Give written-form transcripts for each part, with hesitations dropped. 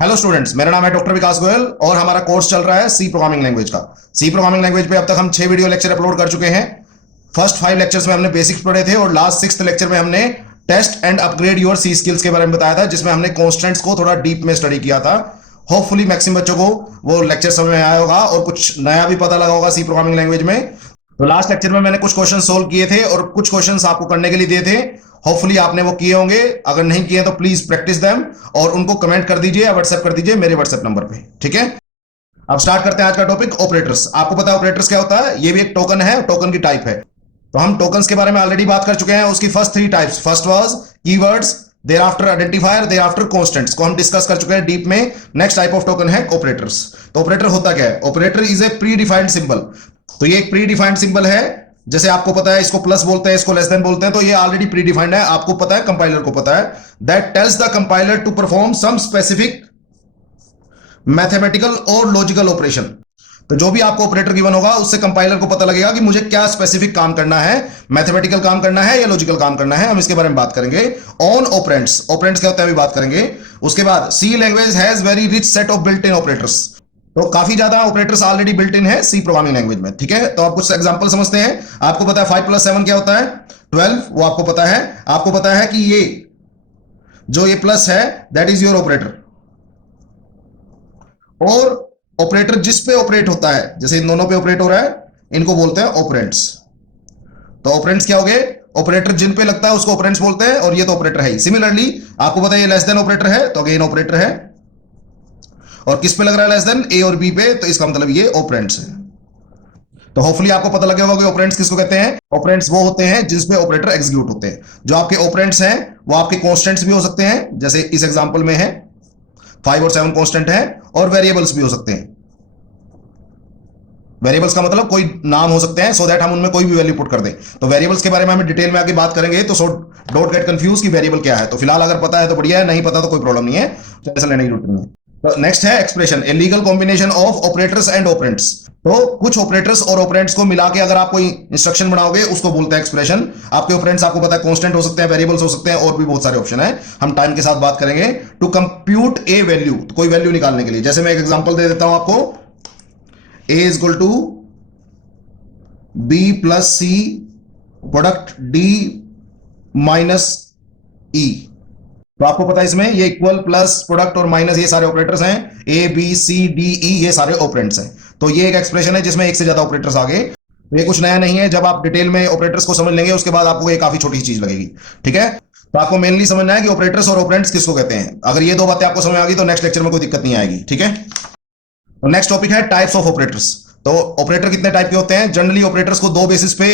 Hello students, मेरा नाम है डॉक्टर विकास गोयल और हमारा कोर्स चल रहा है सी प्रोग्रामिंग लैंग्वेज का। सी प्रोग्रामिंग लैंग्वेज पे अब तक हम 6 वीडियो लेक्चर अपलोड कर चुके हैं। फर्स्ट 5 लेक्चर्स में हमने बेसिक्स पढ़े थे और लास्ट 6th लेक्चर में हमने test and upgrade your C skills के बारे में बताया था, जिसमें हमने कॉन्स्टेंट्स को थोड़ा डीप में स्टडी किया था। होपफुली मैक्सिमम बच्चों को वो लेक्चर समझ में आया होगा और कुछ नया भी पता लगा होगा सी प्रोग्रामिंग लैंग्वेज में। तो लास्ट लेक्चर में मैंने कुछ क्वेश्चन सोल्व किए थे और कुछ क्वेश्चंस आपको करने के लिए दिए थे। होपफुली आपने वो किए होंगे। अगर नहीं किए तो प्लीज प्रैक्टिस देम और उनको कमेंट कर दीजिए या व्हाट्सएप कर दीजिए मेरे व्हाट्सएप नंबर पे। ठीक है, अब स्टार्ट करते हैं आज का टॉपिक, ऑपरेटर्स। आपको पता है ऑपरेटर्स क्या होता है? ये भी एक टोकन है, टोकन की टाइप है। तो हम टोकन्स के बारे में ऑलरेडी बात कर चुके हैं। उसकी first 3 types, first was keywords, thereafter identifier, thereafter constants को हम डिस्कस कर चुके हैं डीप में। नेक्स्ट टाइप ऑफ टोकन है ऑपरेटर्स। तो ऑपरेटर होता क्या है? Operator is a predefined symbol. तो ये एक प्री डिफाइंड सिंबल है। जैसे आपको पता है इसको प्लस बोलते हैं, इसको लेस देन बोलते हैं, तो ये ऑलरेडी प्री डिफाइंड है। आपको पता है, कंपाइलर को पता है। That tells the compiler to perform some specific mathematical और लॉजिकल ऑपरेशन। तो जो भी आपको ऑपरेटर गिवन होगा उससे कंपाइलर को पता लगेगा कि मुझे क्या स्पेसिफिक काम करना है, मैथमेटिकल काम करना है या लॉजिकल काम करना है। हम इसके बारे में बात करेंगे। ऑन ऑपरेंड्स, ऑपरेंड्स क्या होता है अभी बात करेंगे। उसके बाद C language has very rich set of built in operators. तो काफी ज्यादा ऑपरेटर्स ऑलरेडी बिल्ट इन है सी प्रोग्रामिंग लैंग्वेज में। ठीक है, तो आप कुछ एग्जांपल समझते हैं। आपको पता है 5 + 7 क्या होता है? 12, वो आपको पता है। आपको पता है कि ये जो ये प्लस है दैट इज योर ऑपरेटर। और ऑपरेटर जिस पे ऑपरेट होता है, जैसे इन दोनों पे ऑपरेट हो रहा है, इनको बोलते हैं ऑपरेंड्स। तो ऑपरेंड्स क्या हो गए? ऑपरेटर जिन पे लगता है उसको ऑपरेंड्स बोलते हैं और ये तो ऑपरेटर है ही। सिमिलरली आपको पता है ये लेस देन ऑपरेटर है तो अगेन ऑपरेटर है। और किस पे लग रहा है लेस देन? ए और बी पे, तो इसका मतलब ये ऑपरेंड्स है। तो होपफुली आपको पता लगे होगा कि ऑपरेंड्स किसको कहते हैं। ऑपरेंड्स वो होते हैं जिसपे ऑपरेटर एग्जीक्यूट होते हैं। जो आपके ऑपरेंड्स हैं वो आपके कॉन्स्टेंट्स भी हो सकते हैं, जैसे इस एग्जांपल में है 5 और 7 कॉन्स्टेंट है, और वेरिएबल्स भी हो सकते हैं। वेरिएबल्स का मतलब कोई नाम हो सकते हैं, सो दैट हम उनमें कोई भी वैल्यू पुट कर दें। तो वेरिएबल्स के बारे में हम डिटेल में आगे बात करेंगे, तो सो डोंट गेट कंफ्यूज कि वेरिएबल क्या है। तो फिलहाल अगर पता है तो बढ़िया है, नहीं पता तो कोई प्रॉब्लम नहीं है, टेंशन लेने की जरूरत नहीं है। तो नेक्स्ट है expression, a legal combination of operators and operands. तो कुछ ऑपरेटर्स और ऑपरेंड्स को मिला के अगर आप कोई इंस्ट्रक्शन बनाओगे उसको बोलते हैं एक्सप्रेशन। आपके ऑपरेंड्स आपको पता है कांस्टेंट हो सकते हैं, वेरिएबल्स हो सकते हैं, और भी बहुत सारे ऑप्शन है। हम टाइम के साथ बात करेंगे। टू कंप्यूट ए वैल्यू, तो कोई वैल्यू निकालने के लिए, जैसे मैं एक एग्जांपल दे देता हूं आपको। A is equal to B plus C product D minus E. तो आपको पता है इसमें ये इक्वल, प्लस, प्रोडक्ट और माइनस ये सारे ऑपरेटर्स हैं। A B C D E ये सारे ऑपरेंड्स हैं। तो ये एक एक्सप्रेशन है जिसमें एक से ज्यादा ऑपरेटर्स आ गए। तो ये कुछ नया नहीं है। जब आप डिटेल में ऑपरेटर्स को समझ लेंगे उसके बाद आपको ये काफी छोटी चीज लगेगी। ठीक है, तो आपको मेनली समझना है कि ऑपरेटर्स और ऑपरेंड्स किसको कहते हैं। अगर ये दो बातें आपको समझ आ गई तो नेक्स्ट लेक्चर में कोई दिक्कत नहीं आएगी। ठीक है, तो नेक्स्ट टॉपिक है टाइप्स ऑफ ऑपरेटर्स। तो ऑपरेटर कितने टाइप के होते हैं? जनरली ऑपरेटर्स को 2 बेसिस पे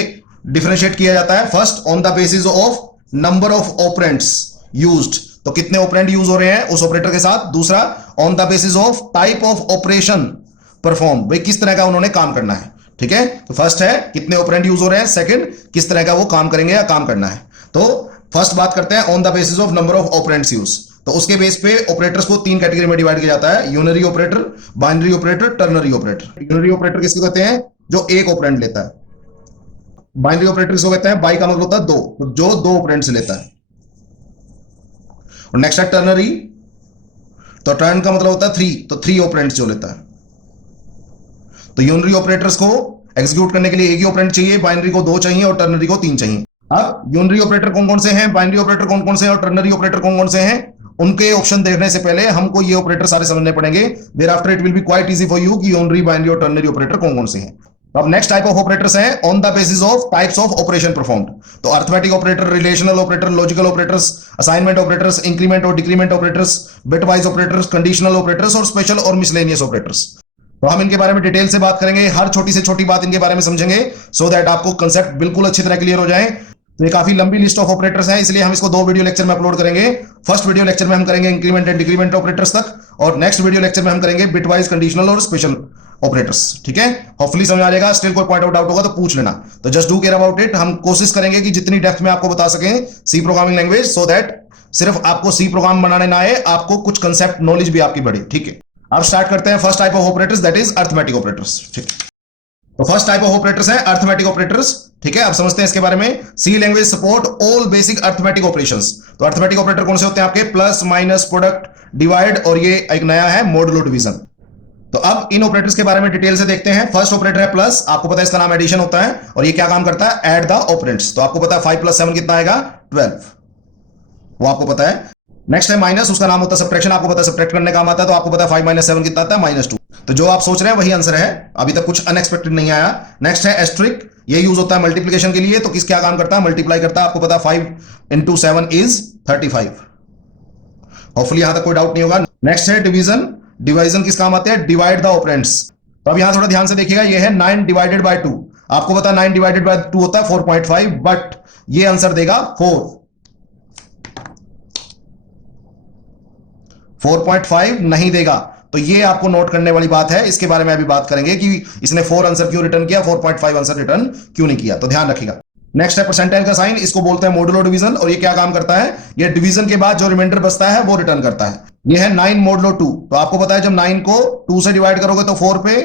डिफरेंशिएट किया जाता है। First, on the basis of number of operands used, तो कितने ऑपरेंड यूज हो रहे हैं उस ऑपरेटर के साथ। दूसरा, on the basis of type of operation perform, भाई किस तरह का उन्होंने काम करना है। ठीक है, तो फर्स्ट है कितने ऑपरेंड यूज हो रहे हैं, सेकंड किस तरह का वो काम करेंगे या काम करना है। तो फर्स्ट बात करते हैं on the basis of number of operands use. तो उसके बेस पे ऑपरेटर्स को 3 कैटेगरी में डिवाइड किया जाता है, unary operator, binary operator, ternary operator. Unary operator किसको कहते हैं? जो एक ऑपरेंड लेता है। बाइनरी ऑपरेटर किसको कहते हैं? बाई का मतलब होता है 2, तो जो 2 ऑपरेंड से लेता है। और नेक्स्ट है टर्नरी, तो टर्न का मतलब होता है 3, तो 3 ऑपरेंड्स जो लेता है। तो यूनरी ऑपरेटर्स को एग्जीक्यूट करने के लिए एक ही ऑपरेंड चाहिए, बाइनरी को 2 चाहिए और टर्नरी को 3 चाहिए। अब यूनरी ऑपरेटर कौन कौन से हैं, बाइनरी ऑपरेटर कौन कौन से हैं और टर्नरी ऑपरेटर कौन कौन से हैं, उनके ऑप्शन देखने से पहले हमको ये ऑपरेटर सारे समझने पड़ेंगे। There after it will be quite easy for you कि यूनरी, बाइनरी और टर्नरी ऑपरेटर कौन कौन से हैं। तो अब नेक्स्ट टाइप ऑफ ऑपरेटर्स हैं on the basis of types of operation performed. तो arithmetic operator, relational operator, logical operators, assignment operators, increment और decrement operators, bitwise operators, conditional operators और स्पेशल और मिसलेनियस ऑपरेटर्स। तो हम इनके बारे में डिटेल से बात करेंगे, हर छोटी से छोटी बात इनके बारे में समझेंगे, सो दैट आपको कंसेप्ट बिल्कुल अच्छी तरह क्लियर हो जाए। तो ये काफी लंबी लिस्ट ऑफ ऑपरेटर्स है, इसलिए हम इसको 2 वीडियो लेक्चर में अपलोड करेंगे। फर्स्ट वीडियो लेक्चर में हम करेंगे इंक्रीमेंट एंड डिक्रीमेंट ऑपरेटर्स तक, और नेक्स्ट वीडियो लेक्चर में हम करेंगे बिटवाइज, कंडीशनल और स्पेशल ऑपरेटर्स। ठीक है, होपफुली समझ आ जाएगा। स्टिल कोई पॉइंट आउट डाउट होगा तो पूछ लेना। तो just do care about it. हम कोशिश करेंगे कि जितनी डेप्थ में आपको बता सकें C programming language, so that सिर्फ आपको सी प्रोग्राम बनाने ना आए, आपको कुछ कंसेप्ट नॉलेज भी आपकी बढ़े। ठीक है, अब स्टार्ट करते हैं first type of operators, that is arithmetic operators. ठीक है, तो फर्स्ट टाइप ऑफ ऑपरेटर्स है अर्थमेटिक ऑपरेटर्स। ठीक है, अब समझते हैं इसके बारे में। C language support all basic arithmetic operations. तो अर्थमेटिक ऑपरेटर कौन से होते हैं आपके? प्लस, माइनस, प्रोडक्ट, डिवाइड, और ये एक नया है मॉडुलो डिवीजन। तो अब इन ऑपरेटर्स के बारे में डिटेल से देखते हैं। फर्स्ट ऑपरेटर है प्लस, आपको पता है इसका नाम एडिशन होता है, और ये क्या काम करता है? Add the operands. तो आपको पता है 5 + 7 कितना आएगा? 12, वो आपको पता है। नेक्स्ट है माइनस, उसका नाम होता है सब्ट्रैक्शन, आपको पता है सब्ट्रैक्ट करने का काम आता है, तो आपको पता है 5 - 7 कितना आता है? -2। तो जो आप सोच रहे हैं वही आंसर है, अभी तक कुछ अनएक्सपेक्टेड नहीं आया। नेक्स्ट है एस्ट्रिक, ये यूज होता है मल्टीप्लिकेशन के लिए, तो किस क्या काम करता है? मल्टीप्लाई करता है, आपको पता है 5 × 7 = 35। होपफुली यहां तक कोई डाउट नहीं होगा। नेक्स्ट है डिवीजन, डिवीजन किस काम आते हैं? Divide the operands. तो अब यहां थोड़ा ध्यान से देखिएगा, ये है 9 ÷ 2, आपको पता है 9 ÷ 2 होता है 4.5, बट ये आंसर देगा 4.5 नहीं देगा। तो ये आपको नोट करने वाली बात है, इसके बारे में अभी बात करेंगे कि इसने 4 आंसर क्यों रिटर्न किया, 4.5 आंसर रिटर्न क्यों नहीं किया, तो ध्यान रखिएगा। नेक्स्ट है परसेंटाइल का साइन, इसको बोलते हैं मॉडुलो डिवीजन, और ये क्या काम करता है? ये डिवीजन के बाद जो रिमाइंडर बचता है वो रिटर्न करता है। ये है 9 मोडुलो 2, तो आपको पता है जब 9 को 2 से डिवाइड करोगे तो 4 पे,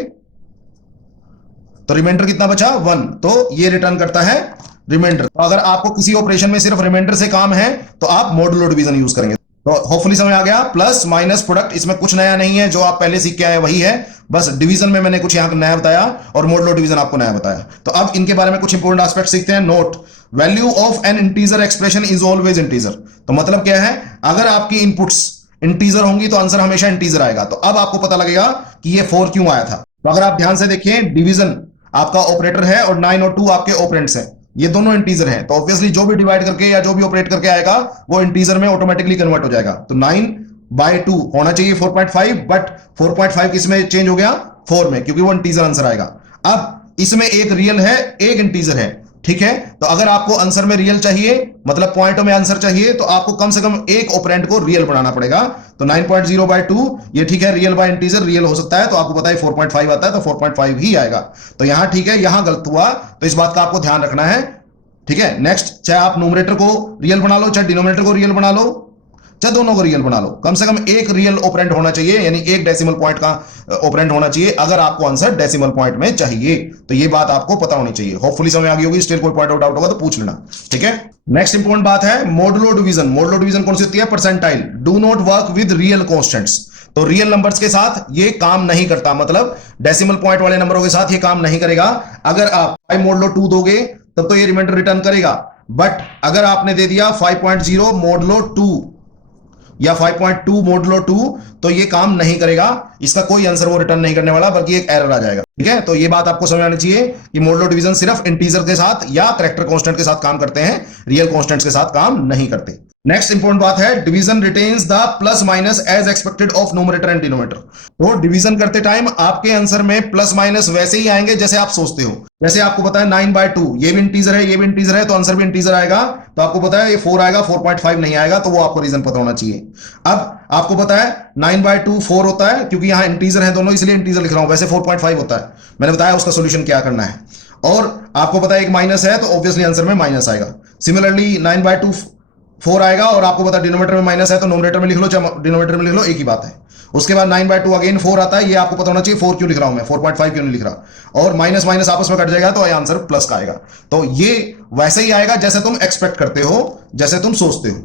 तो रिमाइंडर कितना बचा? 1, तो ये रिटर्न करता है रिमाइंडर। तो अगर आपको किसी ऑपरेशन में सिर्फ रिमाइंडर से काम है तो आप मॉडुलो डिवीजन यूज करेंगे। तो होपफुली समझ आ गया। प्लस, माइनस, प्रोडक्ट, इसमें कुछ नया नहीं है, जो आप पहले सीख के आए वही है, बस डिवीजन में मैंने कुछ यहां नया बताया और मॉडुलो डिवीजन आपको नया बताया। तो अब इनके बारे में कुछ इंपॉर्टेंट एस्पेक्ट सीखते हैं। Note, value of N integer expression is always integer. तो मतलब क्या है? अगर आपकी इनपुट्स इंटीजर होंगी तो आंसर हमेशा इंटीजर आएगा। तो अब आपको पता लगेगा कि ये 4 क्यों आया था। तो अगर आप ध्यान से देखें, डिवीजन आपका ऑपरेटर है और 9 और 2 आपके ऑपरेंड्स हैं, ये दोनों इंटीजर हैं, तो ऑब्वियसली जो भी डिवाइड करके या जो भी ऑपरेट करके आएगा वो इंटीजर में ऑटोमेटिकली कन्वर्ट हो जाएगा। तो 9/2 होना चाहिए 4.5, बट 4.5 किसमें चेंज हो गया? 4 में, क्योंकि वो इंटीजर आंसर आएगा। अब इसमें एक रियल है, एक इंटीजर है, ठीक है। तो अगर आपको आंसर में रियल चाहिए, मतलब पॉइंटों में आंसर चाहिए, तो आपको कम से कम एक ऑपरेंड को रियल बनाना पड़ेगा। तो 9.0/2 ये ठीक है, रियल बाय इंटीजर रियल हो सकता है, तो आपको पता है 4.5 आता है, तो 4.5 ही आएगा। तो यहां ठीक है, यहां गलत हुआ, तो इस बात का आपको ध्यान रखना है, ठीक है। नेक्स्ट, चाहे आप न्यूमरेटर को रियल बना लो, चाहे डिनोमिनेटर को रियल बना लो, चाहे दोनों को रियल बना लो, कम से कम एक रियल ऑपरेंड होना चाहिए, यानी एक डेसिमल पॉइंट का ऑपरेंड होना चाहिए अगर आपको आंसर डेसिमल पॉइंट में चाहिए। तो ये बात आपको पता होनी चाहिए। होपफुली समझ आ गई होगी। स्टिल कोई पॉइंट आउट डाउट होगा तो पूछ लेना, ठीक है। नेक्स्ट इंपॉर्टेंट बात है मॉडुलो डिवीजन। मॉडुलो डिवीजन कौन सी होती है? Percentile. Do not work with real constants. तो रियल नंबर्स के साथ ये काम नहीं करता, मतलब डेसिमल पॉइंट वाले नंबरों के साथ ये काम नहीं करेगा। अगर आप 5 मोडुलो 2 दोगे तब तो ये रिमाइंडर रिटर्न करेगा, बट अगर आपने दे दिया 5.0 मोडुलो 2 या 5.2 मोडुलो 2 तो ये काम नहीं करेगा, इसका कोई आंसर वो रिटर्न नहीं करने वाला, बल्कि एक एरर आ जाएगा, ठीक है। तो ये बात आपको समझ आनी चाहिए कि मॉडुलो डिवीजन सिर्फ इंटीजर के साथ या कैरेक्टर कांस्टेंट के साथ काम करते हैं, रियल कांस्टेंट्स के साथ काम नहीं करते। नेक्स्ट इंपॉर्टेंट बात है division retains the plus minus as expected of numerator and denominator. तो डिवीजन करते टाइम आपके आंसर में प्लस माइनस वैसे ही आएंगे जैसे आप सोचते हो। जैसे आपको पता है 9/2 ये भी इंटीजर है, ये भी इंटीजर है, तो आंसर भी इंटीजर आएगा। तो आपको पता है ये 4 आएगा, 4.5 नहीं आएगा, तो वो आपको रीजन पता होना चाहिए। अब आपको पता है 9/2 4 होता है, क्योंकि यहां इंटीजर है दोनों, इसलिए इंटीजर लिख रहा हूं, वैसे 4.5 होता है। मैंने बताया उसका सोल्यूशन क्या करना है। और आपको पता है एक माइनस है, तो ऑब्वियसली आंसर में माइनस आएगा। सिमिलरली 9/2 4 आएगा, और आपको पता है डिनोमिनेटर में माइनस है, तो नोमिनेटर में लिख लो चाहे डिनोमिनेटर में लिख लो, एक ही बात है। उसके बाद 9/2 अगेन 4 आता है, ये आपको पता होना चाहिए 4 क्यों लिख रहा हूं मैं, 4.5 क्यों नहीं लिख रहा, और माइनस माइनस आपस में कट जाएगा, तो आंसर प्लस का आएगा। तो ये वैसे ही आएगा जैसे तुम एक्सपेक्ट करते हो, जैसे तुम सोचते हो,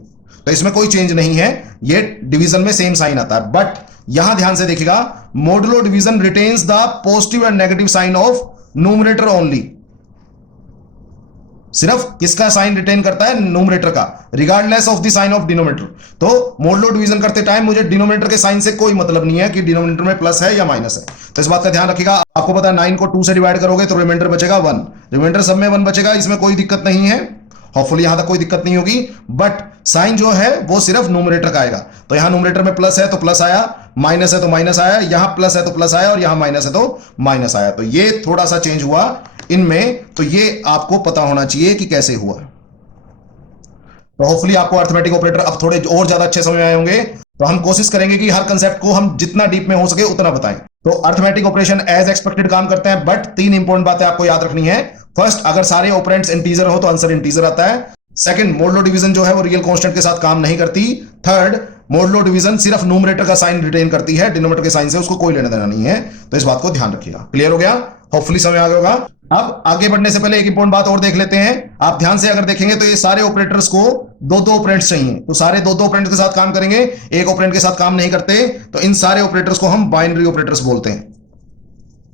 तो इसमें कोई चेंज नहीं है। ये डिवीजन में सेम साइन आता है, बट यहां ध्यान से देखिएगा modulo division retains the positive and negative sign of numerator only. सिर्फ किसका साइन रिटेन करता है? न्यूमरेटर का, regardless of the sign of denominator. तो मॉडुलो डिवीजन करते टाइम मुझे डिनोमिनेटर के साइन से कोई मतलब नहीं है कि डिनोमिनेटर में प्लस है या माइनस है, तो इस बात का ध्यान रखिएगा। आपको पता है 9 को 2 से डिवाइड करोगे तो रिमाइंडर बचेगा 1, रिमाइंडर सब में 1 बचेगा, इसमें कोई दिक्कत नहीं है। होपफुली यहां तक कोई दिक्कत नहीं होगी, बट साइन जो है वो सिर्फ न्यूमरेटर का आएगा। तो यहां न्यूमरेटर में प्लस है तो प्लस आया, माइनस है तो माइनस आया, यहां प्लस है तो प्लस आया, और यहां माइनस है तो माइनस आया। तो ये थोड़ा सा चेंज हुआ इनमें, तो ये आपको पता होना चाहिए कि कैसे हुआ। तो होपफुली आपको अर्थमेटिक ऑपरेटर अब थोड़े और ज्यादा अच्छे समझ में आए होंगे। तो हम कोशिश करेंगे कि हर कंसेप्ट को हम जितना डीप में हो सके उतना बताएं। तो अर्थमेटिक ऑपरेशन एज एक्सपेक्टेड काम करते हैं, बट 3 इंपॉर्टेंट बातें आपको याद रखनी है। फर्स्ट, अगर सारे ऑपरेंड्स इंटीजर हो तो आंसर इंटीजर आता है। सेकंड, मॉडुलो डिवीजन जो है वो रियल कांस्टेंट के साथ काम नहीं करती। थर्ड, मॉडुलो डिवीजन सिर्फ न्यूमरेटर का साइन रिटेन करती है, डिनोमिनेटर के साइन से उसको कोई लेना देना नहीं है। तो इस बात को ध्यान रखिएगा। क्लियर हो गया? होपफुली समझ आ गया होगा। अब आगे बढ़ने से पहले एक इंपॉर्टेंट बात और देख लेते हैं। आप ध्यान से अगर देखेंगे तो ये सारे ऑपरेटर्स को दो दो ऑपरेंड्स चाहिए, तो सारे दो दो ऑपरेंड के साथ काम करेंगे, एक ऑपरेंड के साथ काम नहीं करते। तो इन सारे ऑपरेटर्स को हम बाइनरी ऑपरेटर्स बोलते हैं।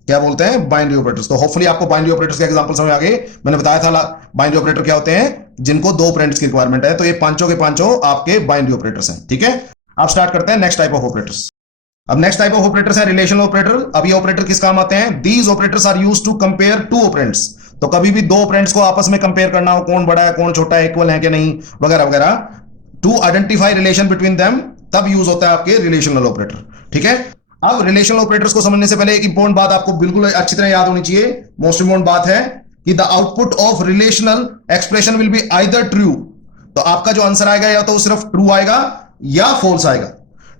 क्या बोलते हैं? Binary operators. तो होपफुली आपको बाइनरी ऑपरेटर्स के एग्जांपल समझ आ गए। मैंने बताया था बाइनरी ऑपरेटर क्या होते हैं, जिनको दो ऑपरेंड्स की रिक्वायरमेंट है। तो ये पांचों के पांचों आपके बाइनरी ऑपरेटर्स हैं। ठीक है, अब स्टार्ट करते हैं नेक्स्ट टाइप ऑफ ऑपरेटर्स। अब नेक्स्ट टाइप ऑफ ऑपरेटर्स है रिलेशनल ऑपरेटर। अब ये ऑपरेटर किस काम आते हैं? These operators are used to compare two operands. तो कभी भी दो ऑपरेंड्स को आपस में कंपेयर करना हो, कौन बड़ा है कौन छोटा है, इक्वल है कि नहीं, वगैरह वगैरह, to identify relation between them, तब यूज होता है आपके रिलेशनल ऑपरेटर। ठीक है, अब रिलेशनल ऑपरेटर्स को समझने से पहले एक इंपॉर्टेंट बात आपको बिल्कुल अच्छी तरह याद होनी चाहिए। मोस्ट इंपॉर्टेंट बात है कि the output of relational expression will be either true. तो आपका जो आंसर आएगा या तो सिर्फ ट्रू आएगा या फॉल्स आएगा।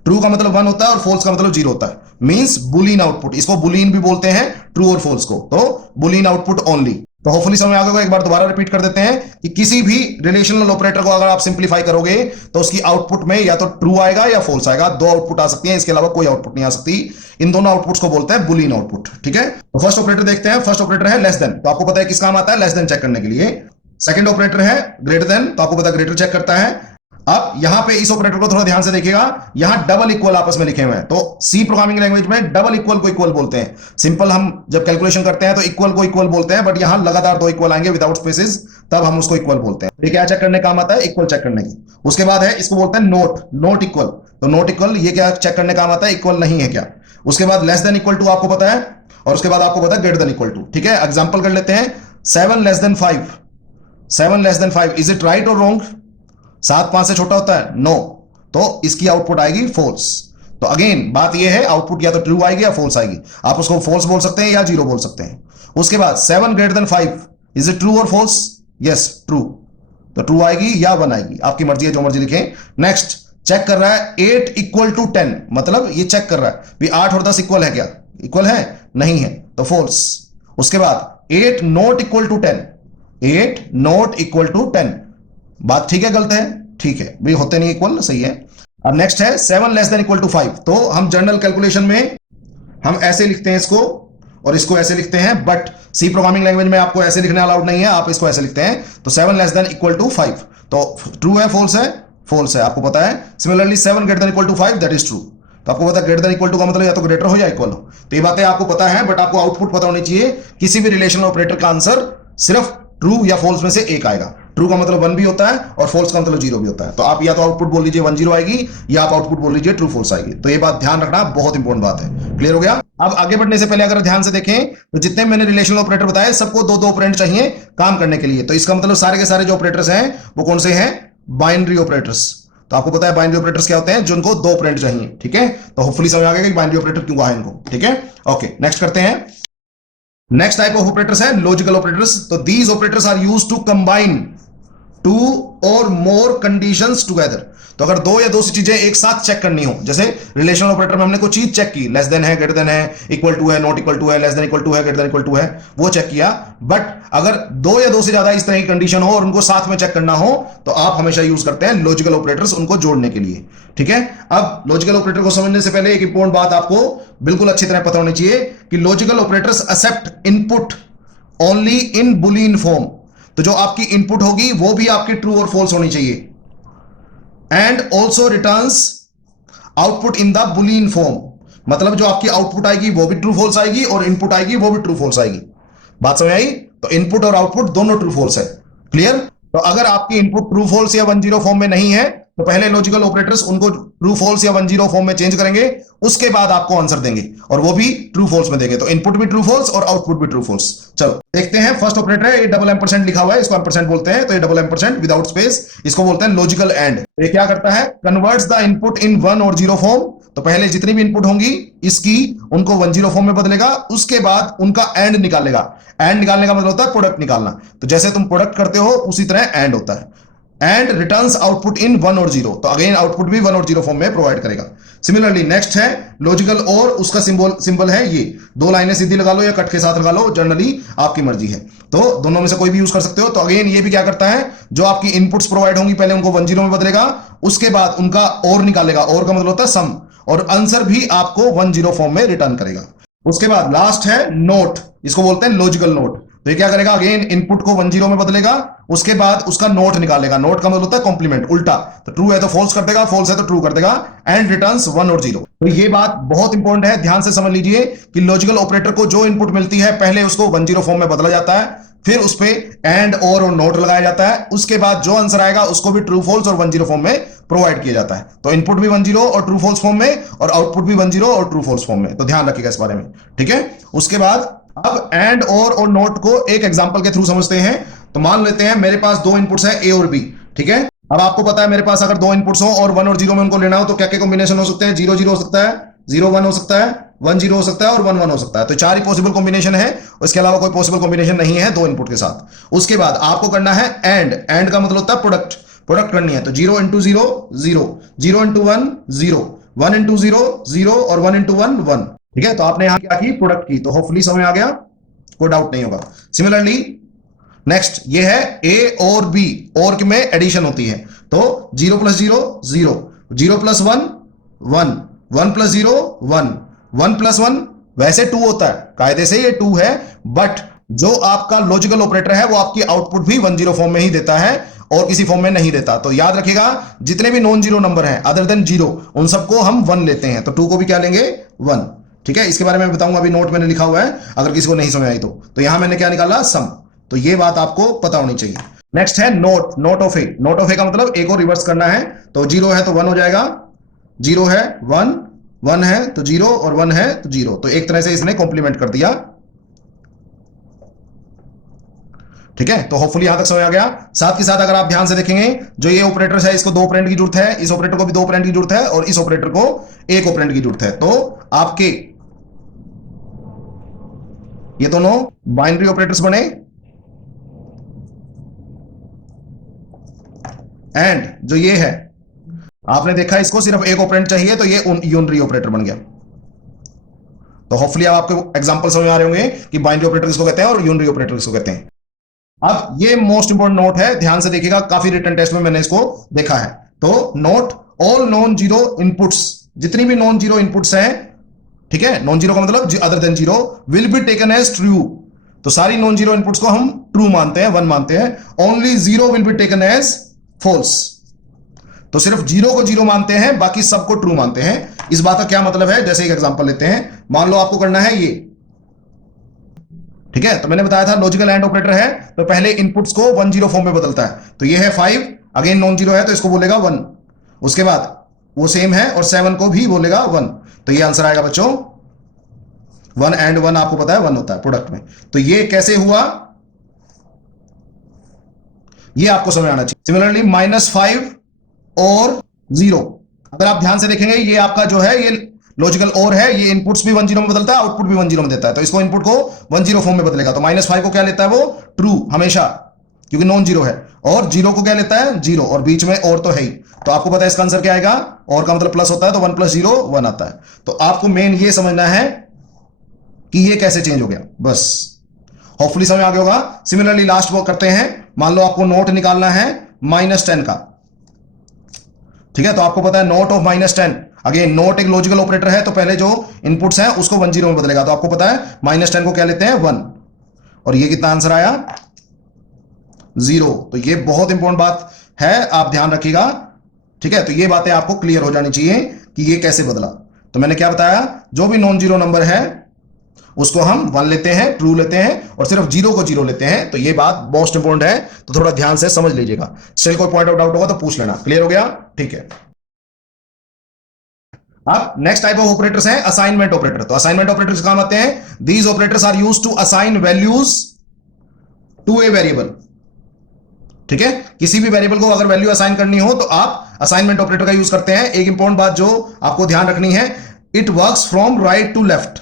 ट्रू का मतलब 1 होता है और फॉल्स का मतलब 0 होता है। मींस बुलियन आउटपुट, इसको बुलियन भी बोलते हैं, ट्रू और फॉल्स को। तो बुलियन आउटपुट ओनली। तो होपफुली समझ आ गया। एक बार दोबारा रिपीट कर देते हैं कि किसी भी रिलेशनल ऑपरेटर को अगर आप सिंप्लीफाई करोगे तो उसकी आउटपुट में या तो ट्रू आएगा या फॉल्स आएगा। दो आउटपुट आ सकती है, इसके अलावा कोई आउटपुट नहीं आ सकती। इन दोनों आउटपुट्स को बोलते हैं बुलियन आउटपुट। ठीक है, तो फर्स्ट ऑपरेटर देखते हैं। फर्स्ट ऑपरेटर है लेस देन। तो आपको पता है किस काम आता है? लेस देन चेक करने के लिए। सेकंड ऑपरेटर है ग्रेटर देन। तो आपको पता है ग्रेटर चेक करता है। अब यहां पे इस ऑपरेटर को थोड़ा ध्यान से देखिएगा, यहां डबल इक्वल आपस में लिखे हुए हैं। तो सी प्रोग्रामिंग लैंग्वेज में डबल इक्वल को इक्वल बोलते हैं। सिंपल हम जब कैलकुलेशन करते हैं तो इक्वल को इक्वल बोलते हैं, बट यहां लगातार दो इक्वल आएंगे विदाउट स्पेसेस, तब हम उसको इक्वल बोलते हैं। ये क्या चेक करने काम आता है? इक्वल चेक करने की। उसके बाद है इसको बोलते हैं नोट, नोट इक्वल। तो नोट इक्वल ये क्या चेक करने काम आता है? इक्वल नहीं है क्या। उसके बाद लेस देन इक्वल टू आपको पता है, और उसके बाद आपको पता है ग्रेटर देन इक्वल टू। ठीक है, एग्जांपल कर लेते हैं। 7 less than 5, 7 less than 5, is it right और रॉन्ग? 7 5 से छोटा होता है? नो। तो इसकी आउटपुट आएगी फॉल्स। तो अगेन बात यह है, आउटपुट या तो ट्रू आएगी या फॉल्स आएगी। आप उसको फॉल्स बोल सकते हैं या 0 बोल सकते हैं। उसके बाद 7 greater then 5, is it true और फॉल्स? Yes, true. तो ट्रू आएगी या 1 आएगी, आपकी मर्जी है, जो मर्जी लिखें। नेक्स्ट चेक कर रहा है 8 इक्वल टू 10, मतलब ये चेक कर रहा है भी 8 और 10 इक्वल है क्या? इक्वल है? नहीं है, तो फॉल्स। उसके बाद 8 not equal to 10, 8 not equal to 10, बात ठीक है गलत है? ठीक है भी, होते नहीं इक्वल, सही है। अब नेक्स्ट है 7 लेस देन इक्वल टू 5। तो हम जनरल कैलकुलेशन में हम ऐसे लिखते हैं इसको, और इसको ऐसे लिखते हैं, बट सी प्रोग्रामिंग लैंग्वेज में आपको ऐसे लिखने अलाउड नहीं है, आप इसको ऐसे लिखते हैं। तो 7 लेस देन इक्वल टू 5, तो ट्रू है फॉल्स है? फॉल्स है, आपको पता है। Similarly 7 greater than equal to 5, that is true. तो आपको पता है ग्रेटर देन इक्वल टू का मतलब या तो ग्रेटर हो या इक्वल हो। तो ये बातें आपको पता है, बट आपको आउटपुट पता होनी चाहिए। किसी भी रिलेशनल ऑपरेटर का आंसर सिर्फ ट्रू या फॉल्स में से एक आएगा। ट्रू का मतलब 1 भी होता है और फॉल्स का मतलब 0 भी होता है। तो आप या तो आउटपुट बोल लीजिए 1 0 आएगी, या आप आउटपुट बोल लीजिए ट्रू फॉल्स आएगी। तो ये बात ध्यान रखना, बहुत इंपॉर्टेंट बात है। क्लियर हो गया? अब आगे बढ़ने से पहले अगर ध्यान से देखें तो जितने मैंने रिलेशनल ऑपरेटर बताए सबको दो दो ऑपरेंड चाहिए काम करने के लिए। तो इसका मतलब सारे के सारे जो ऑपरेटर्स हैं वो कौन से हैं? Binary operators. तो आपको पता है बाइनरी ऑपरेटर्स क्या होते हैं? जिनको दो ऑपरेंड चाहिए। ठीक है, तो होपफुली समझ आ गया कि बाइनरी ऑपरेटर क्यों कहा है इनको। ठीक है, ओके, नेक्स्ट करते हैं। नेक्स्ट टाइप ऑफ ऑपरेटर्स है लॉजिकल ऑपरेटर्स। तो these operators are used to combine two or more conditions together. तो अगर दो या दो सी चीजें एक साथ चेक करनी हो, जैसे रिलेशनल ऑपरेटर में हमने कोई चीज चेक की, लेस देन है, ग्रेटर देन है, इक्वल टू है, नॉट इक्वल टू है, लेस देन इक्वल टू है, ग्रेटर देन इक्वल टू है, वो चेक किया। बट अगर दो या दो से ज्यादा इस तरह की कंडीशन हो और उनको साथ में चेक करना हो, तो आप हमेशा यूज करते हैं लॉजिकल ऑपरेटर्स, उनको जोड़ने के लिए। ठीक है, अब लॉजिकल ऑपरेटर को समझने से पहले एक इंपॉर्टेंट बात आपको बिल्कुल अच्छी तरह पता होनी चाहिए कि logical operators accept input only in Boolean form. तो जो आपकी इनपुट होगी वो भी आपकी ट्रू और फॉल्स होनी चाहिए, and also returns output in the Boolean form. मतलब जो आपकी आउटपुट आएगी वो भी ट्रू फॉल्स आएगी, और इनपुट आएगी वो भी ट्रू फॉल्स आएगी। बात समझ आई? तो इनपुट और आउटपुट दोनों ट्रू फॉल्स है। क्लियर? तो अगर आपकी इनपुट ट्रू फॉल्स या 1 0 फॉर्म में नहीं है, तो पहले लॉजिकल ऑपरेटर्स उनको ट्रू फॉल्स या 1 0 फॉर्म में चेंज करेंगे, उसके बाद आपको आंसर देंगे, और वो भी ट्रू फॉल्स में देंगे। तो इनपुट भी ट्रू फॉल्स और आउटपुट भी ट्रू फॉल्स। चलो देखते हैं। फर्स्ट ऑपरेटर है, ये डबल एम्परसेंड लिखा हुआ है, इसको एम्परसेंड बोलते हैं। तो ये डबल एम्परसेंड विदाउट स्पेस, इसको बोलते हैं लॉजिकल एंड। ये क्या करता है? कन्वर्ट्स द इनपुट इन 1 और 0 फॉर्म। तो पहले जितनी भी इनपुट होंगी इसकी, उनको 1 0 फॉर्म में बदलेगा, उसके बाद उनका एंड निकालेगा। एंड निकालने का मतलब होता है प्रोडक्ट निकालना। तो जैसे तुम प्रोडक्ट करते हो उसी तरह एंड होता है। एंड रिटर्न्स आउटपुट इन 1 और 0। तो अगेन आउटपुट भी 1 और 0 फॉर्म में प्रोवाइड करेगा। सिमिलरली नेक्स्ट है लॉजिकल और, उसका सिंबल है ये। दो लाइनें सीधी लगा लो या कट के साथ लगा लो, जनरली आपकी मर्जी है। तो दोनों में से कोई भी यूज कर सकते हो। तो अगेन ये भी क्या करता है? जो आपकी इनपुट्स प्रोवाइड होंगी पहले उनको 1 0 में बदलेगा, उसके बाद उनका और निकालेगा। और का मतलब होता है सम, और आंसर भी आपको 1 0 फॉर्म में रिटर्न करेगा। उसके बाद लास्ट है नोट, इसको बोलते हैं लॉजिकल नोट। तो ये क्या करेगा, अगेन इनपुट को 10 में बदलेगा, उसके बाद उसका नोट निकालेगा। नोट का मतलब होता है कॉम्प्लीमेंट, उल्टा। तो ट्रू है तो फॉल्स कर देगा, फॉल्स है तो ट्रू कर देगा, एंड रिटर्न्स 1 और 0। तो ये बात बहुत इंपॉर्टेंट है, ध्यान से समझ लीजिए कि लॉजिकल ऑपरेटर को जो इनपुट मिलती है पहले उसको 10 फॉर्म में बदला जाता है, फिर उस पे एंड और नोट लगाया जाता है, उसके बाद जो आंसर आएगा उसको भी ट्रू फॉल्स और 10 फॉर्म में प्रोवाइड किया जाता है। तो इनपुट भी 10 और ट्रू फॉल्स फॉर्म में, और आउटपुट भी 10 और ट्रू फॉल्स फॉर्म में। तो ध्यान रखिएगा इस बारे में, ठीक है। उसके बाद अब एंड और नोट को एक एग्जांपल के थ्रू समझते हैं। तो मान लेते हैं मेरे पास दो इनपुट्स है, ए और बी, ठीक है। अब आपको पता है मेरे पास अगर दो इनपुट्स हो और 1 और 0 में उनको लेना हो तो क्या क्या कॉम्बिनेशन हो सकते हैं, 0 0 हो सकता है, 0 1 हो सकता है, 1 0 हो सकता है और 1 1 हो सकता है। तो 4 ही पॉसिबल कॉम्बिनेशन है, इसके अलावा कोई पॉसिबल कॉम्बिनेशन नहीं है दो इनपुट के साथ। उसके बाद आपको करना है एंड का मतलब होता है प्रोडक्ट, प्रोडक्ट करनी है। तो 0 इंटू 0 0, 0 इंटू 1 0, 1 इंटू 0 0 और 1 इंटू 1 1, ठीक है। तो आपने यहां क्या की, प्रोडक्ट की। तो होपफुली समझ आ गया, कोई डाउट नहीं होगा। सिमिलरली नेक्स्ट ये है ए और बी, और में एडिशन होती है। तो 0 प्लस 0 0, 0 प्लस 1 1, 1 प्लस 0 1, 1 प्लस 1 वैसे 2 होता है, कायदे से ये 2 है, बट जो आपका लॉजिकल ऑपरेटर है वो आपकी आउटपुट भी 1 0 फॉर्म में ही देता है और किसी फॉर्म में नहीं देता। तो याद रखिएगा जितने भी नॉन जीरो नंबर हैं अदर देन 0 उन सबको हम 1 लेते हैं। तो 2 को भी क्या लेंगे, 1, ठीक है। इसके बारे में बताऊंगा, अभी नोट मैंने लिखा हुआ है, अगर किसी को नहीं समझ आई तो यहां मैंने क्या निकाला, सम। तो ये बात आपको पता होनी चाहिए। नेक्स्ट है not, not of A. Not of A का मतलब ए को रिवर्स करना है। तो 0 है तो 1 हो जाएगा, 0 है 1, 1 है तो 0 और 1 है तो 0। तो एक तरह से इसने कॉम्प्लीमेंट कर दिया, ठीक है। तो होपफुली यहां तक समझ आ गया। साथ के साथ अगर आप ध्यान से देखेंगे जो ये ऑपरेटर है इसको 2 ऑपरेंड की जरूरत है, इस ऑपरेटर को भी 2 ऑपरेंड की जरूरत है और इस ऑपरेटर को 1 ऑपरेंड की जरूरत है। तो आपके ये दोनों बाइनरी ऑपरेटर्स बने, एंड जो ये है आपने देखा इसको सिर्फ 1 ऑपरेंड चाहिए तो ये यूनरी ऑपरेटर बन गया। तो होपफुली अब आपको एग्जांपल समझ आ रहे होंगे कि बाइनरी ऑपरेटर किसको कहते हैं और यूनरी ऑपरेटर किसको कहते हैं। अब ये मोस्ट इंपोर्टेंट नोट है, ध्यान से देखिएगा, काफी रिटन टेस्ट में मैंने इसको देखा है। तो note all non zero inputs, जितनी भी नॉन जीरो इनपुट्स हैं, ठीक है, नॉन जीरो का मतलब other than zero, will be taken as true. तो सारी नॉन जीरो इनपुट्स को हम ट्रू मानते हैं, 1 मानते हैं। Only 0 will be taken as false. तो सिर्फ 0 को 0 मानते हैं, बाकी सबको ट्रू मानते हैं। इस बात का क्या मतलब है, जैसे एक एग्जांपल लेते हैं, मान लो आपको करना है ये, ठीक है। तो मैंने बताया था लॉजिकल एंड ऑपरेटर है तो पहले इनपुट्स को 1 0 फॉर्म में बदलता है। तो ये है 5, अगेन नॉन जीरो है तो इसको बोलेगा 1, उसके बाद वो सेम है और 7 को भी बोलेगा 1। तो ये आंसर आएगा बच्चों 1 एंड 1, आपको पता है 1 होता है प्रोडक्ट में। तो ये कैसे हुआ ये आपको समझ आना चाहिए। सिमिलरली -5 और 0, अगर आप ध्यान से देखेंगे ये आपका जो है ये लॉजिकल और है, ये इनपुट्स भी 1 0 में बदलता है, आउटपुट भी 1 0 में देता है। तो इसको इनपुट को 1 0 फॉर्म में बदलेगा। तो -5 को क्या लेता है वो, ट्रू हमेशा, क्योंकि नॉन जीरो है। और 0 को क्या लेता है, 0, और बीच में और तो है ही। तो आपको पता है इसका आंसर क्या आएगा, और का मतलब प्लस होता है तो 1 + 0 1 आता है। तो आपको मेन ये समझना है कि ये कैसे चेंज हो गया, बस होपफुली समझ आ गया होगा। सिमिलरली लास्ट वो करते हैं, मान लो आपको नोट निकालना है -10 का, ठीक है। तो आपको पता है नोट ऑफ -10, अगेन नोट एक लॉजिकल ऑपरेटर है तो पहले जो इनपुट्स हैं उसको 1 0 में बदलेगा। तो आपको पता है -10 को क्या लेते हैं 1, और ये कितना आंसर आया 0। तो ये बहुत इंपॉर्टेंट बात है, आप ध्यान रखिएगा, ठीक है। तो ये बातें आपको क्लियर हो जानी चाहिए कि ये कैसे बदला। तो मैंने क्या बताया, जो भी नॉन जीरो नंबर है उसको हम 1 लेते हैं, ट्रू लेते हैं, और सिर्फ 0 को 0 लेते हैं। तो ये बात मोस्ट इंपॉर्टेंट है, तो थोड़ा ध्यान से समझ लीजिएगा। स्टिल कोई पॉइंट आउट डाउट होगा तो पूछ लेना। क्लियर हो गया, ठीक है। अब नेक्स्ट टाइप ऑफ ऑपरेटर्स हैं असाइनमेंट ऑपरेटर। तो असाइनमेंट ऑपरेटर्स काम आते हैं, these operators are used to assign values to a variable, ठीक है। किसी भी वेरिएबल को अगर वैल्यू असाइन करनी हो तो आप असाइनमेंट ऑपरेटर का यूज करते हैं। एक इंपॉर्टेंट बात जो आपको ध्यान रखनी है, it works from right to left.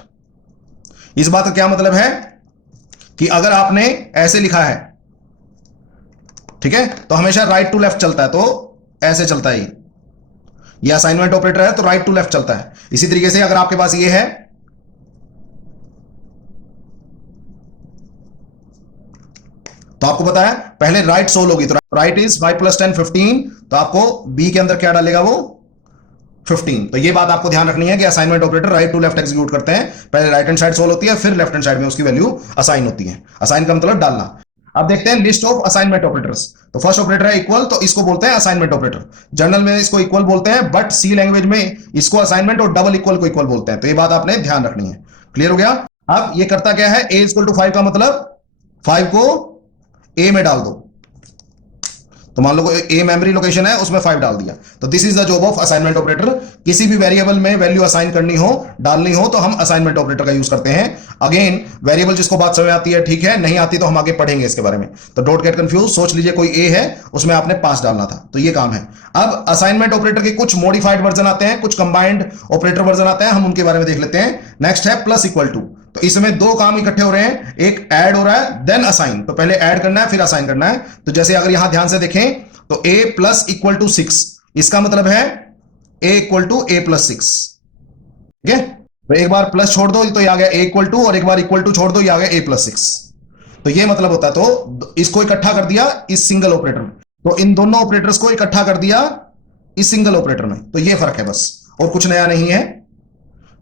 इस बात का क्या मतलब है कि अगर आपने ऐसे लिखा है, ठीक है, तो हमेशा राइट टू लेफ्ट चलता है, तो ऐसे चलता है ये असाइनमेंट ऑपरेटर है तो राइट टू लेफ्ट चलता है। इसी तरीके से अगर आपके पास ये है, तो आपको पता है पहले राइट सोल्व होगी, तो राइट इज 5 + 10 15, तो आपको बी के अंदर क्या डालेगा वो 15। तो ये बात आपको ध्यान रखनी है कि assignment operator right to left execute करते हैं, पहले राइट हैंड साइड सोल्व होती है, फिर लेफ्ट हैंड साइड में उसकी वैल्यू असाइन होती है। असाइन का मतलब डालना। अब देखते हैं लिस्ट ऑफ असाइनमेंट ऑपरेटर्स। तो फर्स्ट ऑपरेटर है इक्वल, तो इसको बोलते हैं असाइनमेंट ऑपरेटर। जनरल में इसको इक्वल बोलते हैं, बट सी लैंग्वेज में इसको असाइनमेंट और डबल इक्वल को इक्वल बोलते हैं। तो ये बात आपने ध्यान रखनी है। क्लियर हो गया? अब ये करता क्या है, a इक्वल टू 5 का मतलब 5 को a में डाल दो। तो मान लो ए मेमोरी लोकेशन है, उसमें 5 डाल दिया। तो this is the job of assignment operator. किसी भी वेरिएबल में वैल्यू असाइन करनी हो, डालनी हो, तो हम असाइनमेंट ऑपरेटर का यूज करते हैं। अगेन वेरिएबल जिसको बात समझ आती है ठीक है, नहीं आती तो हम आगे पढ़ेंगे इसके बारे में। तो डोंट गेट कंफ्यूज। सोच लीजिए कोई ए है, उसमें आपने 5 डालना था, तो ये काम है। अब असाइनमेंट ऑपरेटर के कुछ मॉडिफाइड वर्जन आते हैं, कुछ कंबाइंड ऑपरेटर वर्जन आते हैं, हम उनके बारे में देख लेते हैं। नेक्स्ट है प्लस इक्वल टू। तो इसमें दो काम इकट्ठे हो रहे हैं, एक ऐड हो रहा है देन असाइन। तो पहले ऐड करना है फिर असाइन करना है। तो जैसे अगर यहां ध्यान से देखें तो a प्लस इक्वल टू 6, इसका मतलब है a equal to a plus 6। ठीक है, तो एक बार प्लस छोड़ दो तो ये आ गया a इक्वल टू, और एक बार इक्वल टू छोड़ दो ये आ गया a प्लस 6। तो ये मतलब होता है, तो इसको इकट्ठा कर दिया इस सिंगल ऑपरेटर में, तो इन दोनों ऑपरेटर्स को इकट्ठा कर दिया इस सिंगल ऑपरेटर में। तो ये फर्क है बस, और कुछ नया नहीं है।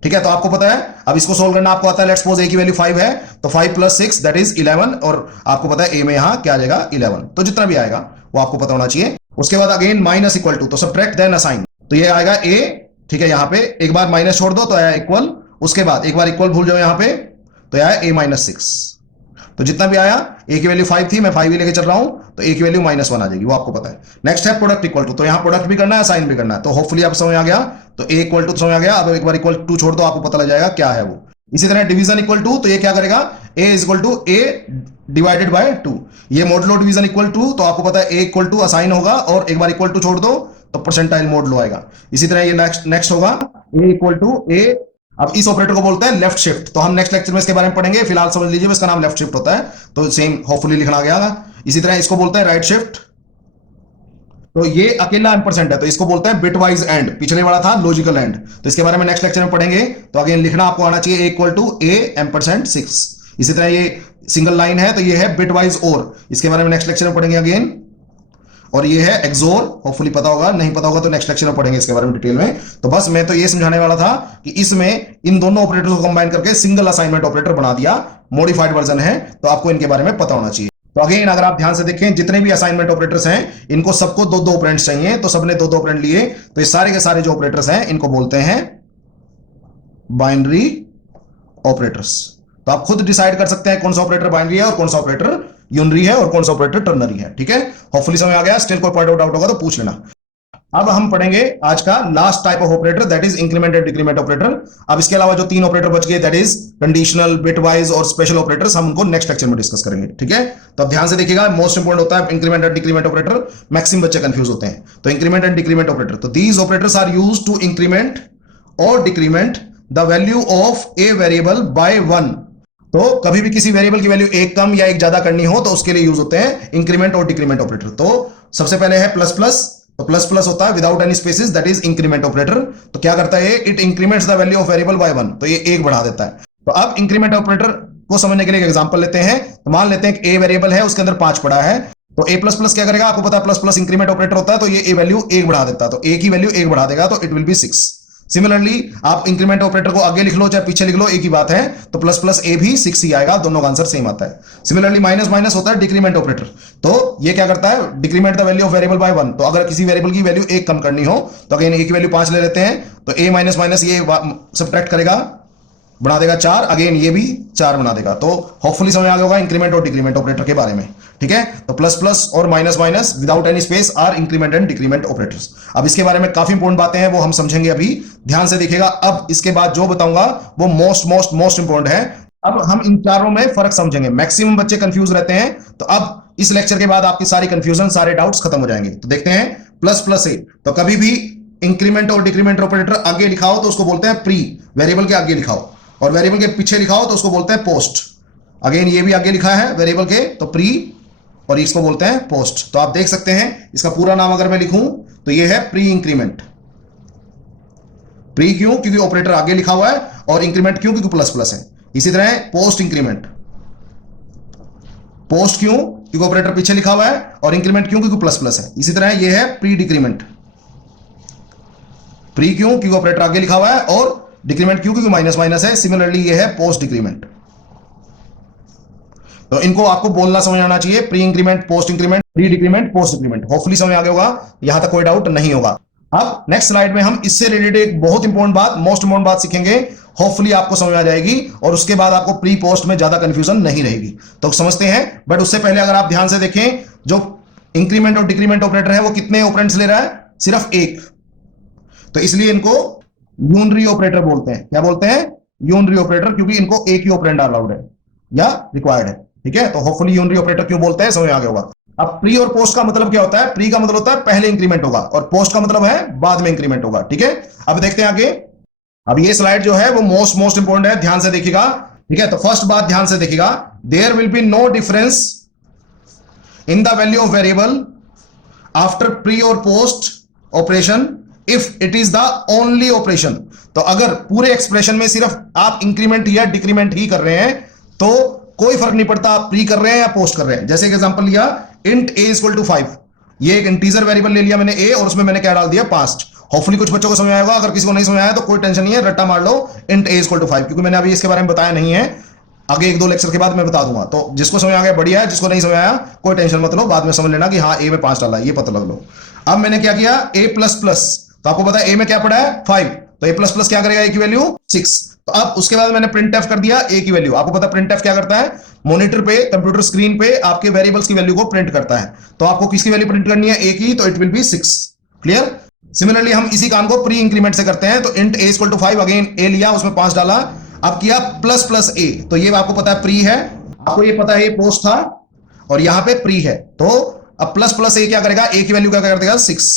ठीक है, तो आपको पता है। अब इसको सोल्व करना आपको आता है। लेट्स सपोज a की वैल्यू 5 है, तो 5 प्लस 6 दैट इज 11, और आपको पता है a में यहां क्या आ जाएगा 11। तो जितना भी आएगा वो आपको पता होना चाहिए। उसके बाद अगेन माइनस इक्वल टू, तो सब्ट्रैक्ट देन असाइन। तो ये आएगा a। ठीक है, यहां पे एक बार माइनस छोड़ दो तो आया इक्वल, उसके बाद एक बार इक्वल भूल जाओ यहां पे, तो आया a माइनस 6। तो जितना भी आया, a की वैल्यू 5 थी, मैं 5 ही लेके चल रहा हूं, तो a की वैल्यू -1 आ जाएगी, वो आपको पता है। नेक्स्ट है प्रोडक्ट इक्वल टू। तो यहां प्रोडक्ट भी करना है, असाइन भी करना है। तो होपफुली आप समझ आ गया। तो a इक्वल टू समझ आ गया। अब एक बार इक्वल टू छोड़ दो, आपको पता लग जाएगा क्या है वो। इसी तरह डिवीजन इक्वल टू, तो ये क्या करेगा, a is equal to a divided by 2। ये मॉडुलो डिवीजन इक्वल टू, तो आपको पता है a इक्वल टू असाइन होगा, और एक बार इक्वल टू छोड़ दो तो परसेंटाइल मॉडुलो आएगा। इसी तरह ये नेक्स्ट होगा a इक्वल टू a। अब इस ऑपरेटर को बोलते हैं लेफ्ट शिफ्ट। तो हम नेक्स्ट लेक्चर में इसके बारे में पढ़ेंगे, फिलहाल समझ लीजिए इसका नाम लेफ्ट शिफ्ट होता है। तो सेम होपफुली लिखना गया। इसी तरह इसको बोलते हैं राइट शिफ्ट। तो ये अकेला एम्परसेंट है, तो इसको बोलते हैं बिटवाइज एंड। पिछले वाला था लॉजिकल एंड, तो इसके बारे में नेक्स्ट लेक्चर में पढ़ेंगे। तो अगेन लिखना आपको आना चाहिए a equal to a ampersand 6। इसी तरह ये सिंगल लाइन है, तो ये है बिटवाइज और, इसके बारे में नेक्स्ट लेक्चर में पढ़ेंगे अगेन। और ये है एक्सोर, होपफुली पता होगा, नहीं पता होगा तो नेक्स्ट लेक्चर में पढ़ेंगे इसके बारे में डिटेल में। तो बस मैं तो ये समझाने वाला था कि इसमें इन दोनों ऑपरेटर्स को कंबाइन करके सिंगल असाइनमेंट ऑपरेटर बना दिया, मॉडिफाइड वर्जन है, तो आपको इनके बारे में पता होना चाहिए। तो अगेन अगर आप ध्यान से देखें, जितने भी असाइनमेंट ऑपरेटर्स हैं, इनको सबको दो दो ऑपरेंड्स चाहिए, तो सबने दो दो ऑपरेंड लिए। तो ये सारे के सारे जो ऑपरेटर्स हैं इनको बोलते हैं बाइनरी ऑपरेटर्स। तो आप खुद डिसाइड कर सकते हैं कौन सा ऑपरेटर बाइनरी है और कौन सा ऑपरेटर यूनरी है और कौन सा ऑपरेटर टर्नरी है। ठीक है, होपफुली समझ आ गया। स्टिल कोई पॉइंट आउट डाउट होगा तो पूछ लेना। अब हम पढ़ेंगे आज का last type of operator, that is increment and decrement operator. अब इसके अलावा जो 3 ऑपरेटर बच गए, दैट इज कंडीशनल, बिटवाइज और स्पेशल ऑपरेटर्स, हम उनको नेक्स्ट लेक्चर में डिस्कस करेंगे। ठीक है, तो अब ध्यान से देखिएगा, मोस्ट इंपोर्टेंट होता है increment and decrement operator. Maximum बच्चे कंफ्यूज होते हैं। तो इंक्रीमेंट एंड डिक्रीमेंट ऑपरेटर, तो these operators are used to increment और decrement the value of a variable by 1। तो कभी भी किसी वेरिएबल की वैल्यू एक कम या एक ज्यादा करनी हो तो उसके लिए यूज होते हैं इंक्रीमेंट और डिक्रीमेंट ऑपरेटर। तो सबसे पहले है प्लस प्लस। तो प्लस प्लस होता है without any spaces, that is increment operator. तो क्या करता है, it increments the value of variable by 1। तो ये एक बढ़ा देता है। तो अब इंक्रीमेंट ऑपरेटर को समझने के लिए एक एग्जांपल लेते हैं। तो मान लेते हैं कि ए वेरिएबल है, उसके अंदर 5 पड़ा है। तो ए प्लस प्लस क्या करेगा, आपको पता है प्लस प्लस इंक्रीमेंट ऑपरेटर होता है, तो ये ए वैल्यू 1 बढ़ा देता है। तो ए की वैल्यू 1 बढ़ा देगा, तो इट विल बी 6। सिमिलरली आप इंक्रीमेंट ऑपरेटर को आगे लिख लो चाहे पीछे लिख लो, एक ही बात है। तो प्लस प्लस ए भी 6 ही आएगा, दोनों का आंसर सेम आता है। सिमिलरली माइनस माइनस होता है डिक्रीमेंट ऑपरेटर। तो ये क्या करता है, decrement the value of variable by 1। तो अगर किसी वेरिएबल की वैल्यू 1 कम करनी हो तो अगेन ए की वैल्यू 5 ले लेते हैं। तो ए माइनस माइनस ये सब्ट्रैक्ट करेगा, बना देगा 4। अगेन ये भी 4 बना देगा। तो होपफुली समझ आ गया होगा इंक्रीमेंट और डिक्रीमेंट ऑपरेटर के बारे में। ठीक है, तो प्लस प्लस और minus minus without any space are increment and decrement operators. अब इसके बारे में काफी इंपॉर्टेंट बातें हैं, वो हम समझेंगे अभी। ध्यान से देखिएगा, अब इसके बाद जो बताऊंगा वो मोस्ट इंपॉर्टेंट है। अब हम इन चारों में फर्क समझेंगे। मैक्सिमम बच्चे कंफ्यूज रहते हैं, तो अब इस लेक्चर के बाद आपकी सारी कंफ्यूजन, सारे डाउट्स खत्म हो जाएंगे। तो देखते हैं प्लस प्लस ए। तो कभी भी इंक्रीमेंट और डिक्रीमेंट ऑपरेटर आगे लिखाओ तो उसको बोलते हैं प्री, वेरिएबल के आगे लिखाओ, और वेरिएबल के पीछे लिखाओ तो उसको बोलते हैं पोस्ट। अगेन ये भी आगे लिखा है वेरिएबल के, तो प्री, और इसको बोलते हैं पोस्ट। तो आप देख सकते हैं इसका पूरा नाम अगर मैं लिखूं तो ये है प्री इंक्रीमेंट। प्री क्यों, क्योंकि ऑपरेटर आगे लिखा हुआ है, और इंक्रीमेंट क्यों, क्योंकि प्लस प्लस है। इसी तरह पोस्ट इंक्रीमेंट। पोस्ट क्यों, क्योंकि ऑपरेटर पीछे लिखा हुआ है, और इंक्रीमेंट क्यों, क्योंकि प्लस प्लस है। इसी तरह ये है प्री डिक्रीमेंट। प्री क्यों, क्यों ऑपरेटर आगे लिखा हुआ है, और डिक्रीमेंट क्यों, क्योंकि माइनस माइनस है। सिमिलरली ये है पोस्ट डिक्रीमेंट। तो इनको आपको बोलना समझ आना चाहिए, pre increment, post increment, pre decrement, post decrement. Hopefully समझ आ गया होगा, यहां तक कोई डाउट नहीं होगा। अब नेक्स्ट स्लाइड में हम इससे रिलेटेड एक बहुत इंपॉर्टेंट बात, मोस्ट इंपॉर्टेंट बात सीखेंगे। होपफुली आपको समझ आ जाएगी और उसके बाद आपको प्री पोस्ट में ज्यादा कंफ्यूजन नहीं रहेगी। तो समझते हैं, बट उससे पहले अगर आप ध्यान से देखें, जो इंक्रीमेंट और डिक्रीमेंट ऑपरेटर है वो कितने ऑपरेंड्स ले रहा है, सिर्फ एक। तो इसलिए इनको यूनरी ऑपरेटर बोलते हैं। क्या बोलते हैं, यूनरी ऑपरेटर, क्योंकि इनको एक ही ऑपरेंड अलाउड है या रिक्वायर्ड है। ठीक है, तो होपफुली यूनरी ऑपरेटर क्यों बोलते हैं समझ आ गया होगा। अब प्री और पोस्ट का मतलब क्या होता है, प्री का मतलब होता है पहले इंक्रीमेंट होगा और पोस्ट का मतलब है बाद में इंक्रीमेंट होगा। ठीक है, अब देखते हैं आगे। अब ये स्लाइड जो है वो मोस्ट इंपॉर्टेंट है, ध्यान से देखिएगा। ठीक है, तो फर्स्ट बात ध्यान से देखिएगा, there will be no difference in the value of variable after pre और post operation if it is the only operation. तो अगर पूरे एक्सप्रेशन में सिर्फ आप इंक्रीमेंट या डिक्रीमेंट ही कर रहे हैं तो कोई फर्क नहीं पड़ता आप प्री कर रहे हैं या पोस्ट कर रहे हैं। जैसे एक एग्जांपल लिया, इंट a इक्वल टू 5, ये एक इंटीजर वेरिएबल ले लिया मैंने a और उसमें मैंने क्या डाल दिया, पास्ट। होपफुली कुछ बच्चों को समझ आएगा, अगर किसी को नहीं समझ आया तो कोई टेंशन नहीं है, रट्टा मार लो इंट a इक्वल टू 5, क्योंकि मैंने अभी इसके बारे में बताया नहीं है, आगे एक दो लेक्चर के बाद मैं बता दूंगा। तो जिसको समझ आ गया बढ़िया है, जिसको नहीं समझ आया कोई टेंशन मत लो, बाद में समझ लेना कि हाँ a में 5 डाला है, ये पता लग लो। अब मैंने क्या किया, a प्लस प्लस, तो आपको पता है a में क्या पड़ा है 5, तो a प्लस प्लस क्या करेगा, a की वैल्यू 6। तो अब उसके बाद मैंने प्रिंट एफ कर दिया a की वैल्यू। आपको पता है प्रिंट एफ क्या करता है, मॉनिटर पे, कंप्यूटर स्क्रीन पे आपके वेरिएबल्स की वैल्यू को प्रिंट करता है। तो आपको किसकी वैल्यू प्रिंट करनी है, a की, तो it will B 6। Clear. Similarly हम इसी काम को प्री इंक्रीमेंट से करते हैं। तो int a equal to 5, again a लिया, उसमें 5 डाला, अब किया प्लस प्लस a, तो ये आपको पता है प्री है, आपको ये पता है ये पोस्ट था और यहां पे प्री है। तो अब प्लस प्लस a क्या करेगा, a की वैल्यू क्या कर देगा 6,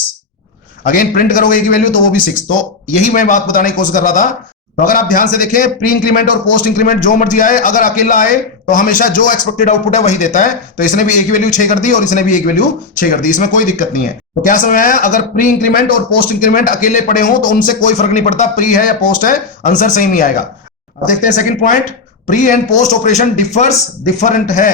अगेन प्रिंट करोगे a की वैल्यू तो वो भी 6। तो यही मैं बात बताने की कोशिश कर रहा था। तो अगर आप ध्यान से देखें, प्री इंक्रीमेंट और पोस्ट इंक्रीमेंट जो मर्जी आए, अगर अकेला आए तो हमेशा जो एक्सपेक्टेड आउटपुट है वही देता है। तो इसने भी a की वैल्यू 6 कर दी और इसने भी a की वैल्यू 6 कर दी, इसमें कोई दिक्कत नहीं है। तो क्या समझ आया, अगर प्री इंक्रीमेंट और पोस्ट इंक्रीमेंट अकेले पड़े हो तो उनसे कोई फर्क नहीं पड़ता, प्री है या पोस्ट है, आंसर सेम ही आएगा। अब देखते हैं second point, pre and post operation different है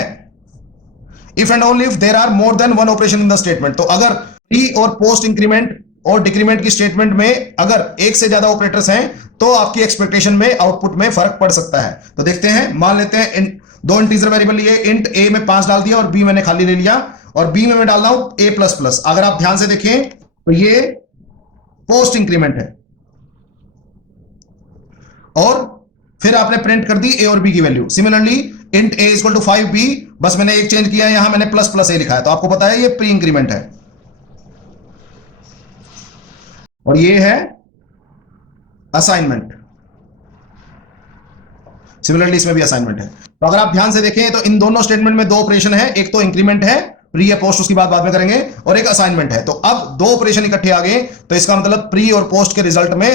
if and only if there are more than one operation in the statement. तो अगर प्री और पोस्ट इंक्रीमेंट और डिक्रीमेंट की स्टेटमेंट में अगर एक से ज्यादा ऑपरेटर्स हैं तो आपकी एक्सपेक्टेशन में, आउटपुट में फर्क पड़ सकता है। तो देखते हैं, मान लेते हैं दो इंटीजर वेरिएबल लिए, इंट a में 5 डाल दिया और b मैंने खाली ले लिया, और b में मैं डाल रहा हूं a प्लस प्लस। अगर आप ध्यान से देखें तो ये पोस्ट इंक्रीमेंट है और फिर आपने प्रिंट कर दी a और b की value. Similarly int a equal to 5b, बस मैंने एक चेंज किया, यहां मैंने प्लस प्लस a लिखा है, तो आपको पता है ये प्री इंक्रीमेंट है और ये है असाइनमेंट। सिमिलरली इसमें भी असाइनमेंट है। तो अगर आप ध्यान से देखें तो इन दोनों स्टेटमेंट में दो ऑपरेशन है, एक तो इंक्रीमेंट है, प्री या पोस्ट उसकी बात बाद में करेंगे, और एक असाइनमेंट है। तो अब दो ऑपरेशन इकट्ठे आ गए तो इसका मतलब प्री और पोस्ट के रिजल्ट में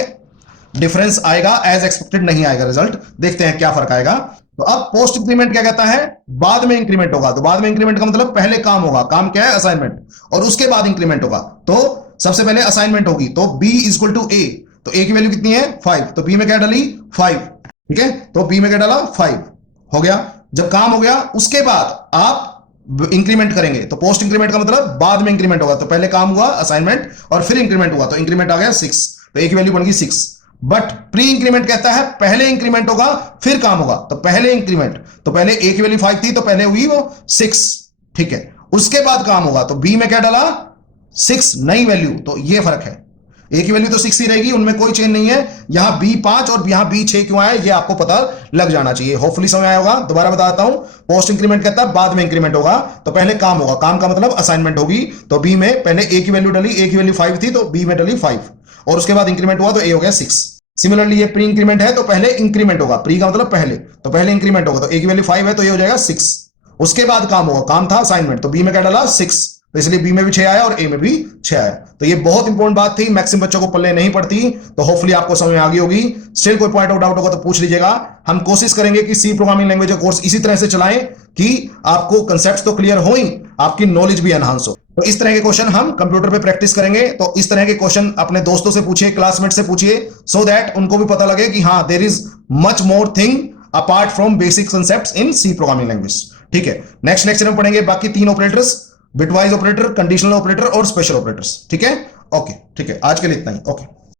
डिफरेंस आएगा, एज एक्सपेक्टेड नहीं आएगा रिजल्ट। देखते हैं क्या फर्क आएगा। तो अब पोस्ट इंक्रीमेंट क्या कहता है, बाद में इंक्रीमेंट होगा। तो बाद में इंक्रीमेंट का मतलब पहले काम होगा, काम क्या है असाइनमेंट, और उसके बाद इंक्रीमेंट होगा। तो सबसे पहले असाइनमेंट होगी, तो b इक्वल टू a, तो a की वैल्यू कितनी है 5, तो b में क्या डाली 5, ठीक है, तो b में क्या डाला 5, हो गया। जब काम हो गया उसके बाद आप इंक्रीमेंट करेंगे, तो पोस्ट इंक्रीमेंट का मतलब बाद में इंक्रीमेंट होगा। तो पहले काम हुआ असाइनमेंट और फिर इंक्रीमेंट हुआ, तो इंक्रीमेंट आ गया 6, तो a की वैल्यू बन गई 6। बट प्री इंक्रीमेंट कहता है पहले इंक्रीमेंट होगा फिर काम होगा, तो पहले इंक्रीमेंट, तो पहले a की वैल्यू 5 थी तो पहले हुई वो 6, ठीक है, उसके बाद काम होगा, तो b में क्या डाला 6 नई वैल्यू, तो ये फर्क है। a की वैल्यू तो 6 ही रहेगी, उनमें कोई चेंज नहीं है। यहां b 5 और यहां b 6 क्यों आया, ये आपको पता लग जाना चाहिए। होपफुली समझ आया होगा। दोबारा बताता हूं, पोस्ट इंक्रीमेंट कहता है बाद में इंक्रीमेंट होगा, तो पहले काम होगा, काम का मतलब असाइनमेंट होगी। तो b में पहले a की वैल्यू डाली, a की वैल्यू 5 थी तो b में डाली 5, और उसके बाद इंक्रीमेंट हुआ तो a हो गया 6। सिमिलरली ये प्री इंक्रीमेंट है तो पहले इंक्रीमेंट होगा, प्री का मतलब पहले, तो पहले इंक्रीमेंट होगा, तो a की वैल्यू 5 है तो ये हो जाएगा 6। उसके बाद काम होगा, काम था असाइनमेंट, तो b में क्या डाला 6, तो इसलिए b में भी 6 आया और a में भी 6 आया। तो ये बहुत इंपॉर्टेंट बात थी, मैक्सिमम बच्चों को पल्ले नहीं पड़ती, तो होपफुली आपको समझ में आ गई होगी। स्टिल कोई पॉइंट ऑफ डाउट होगा तो पूछ लीजिएगा। हम कोशिश करेंगे कि सी प्रोग्रामिंग लैंग्वेज का कोर्स इसी तरह से चलाएं कि आपको कंसेप्ट्स तो क्लियर हो ही, आपकी नॉलेज भी एनहांस हो। तो इस तरह के क्वेश्चन हम कंप्यूटर पे प्रैक्टिस करेंगे। तो इस तरह के क्वेश्चन अपने दोस्तों से पूछिए, क्लासमेट से पूछिए, सो दैट उनको भी पता लगे कि हाँ there is much more thing apart from basic concepts in C programming language. ठीक है, नेक्स्ट लेक्चर में पढ़ेंगे बाकी 3 operators, bitwise operator, conditional operator और स्पेशल ऑपरेटर्स। ठीक है, ओके, ठीक है, आज के लिए इतना ही, ओके।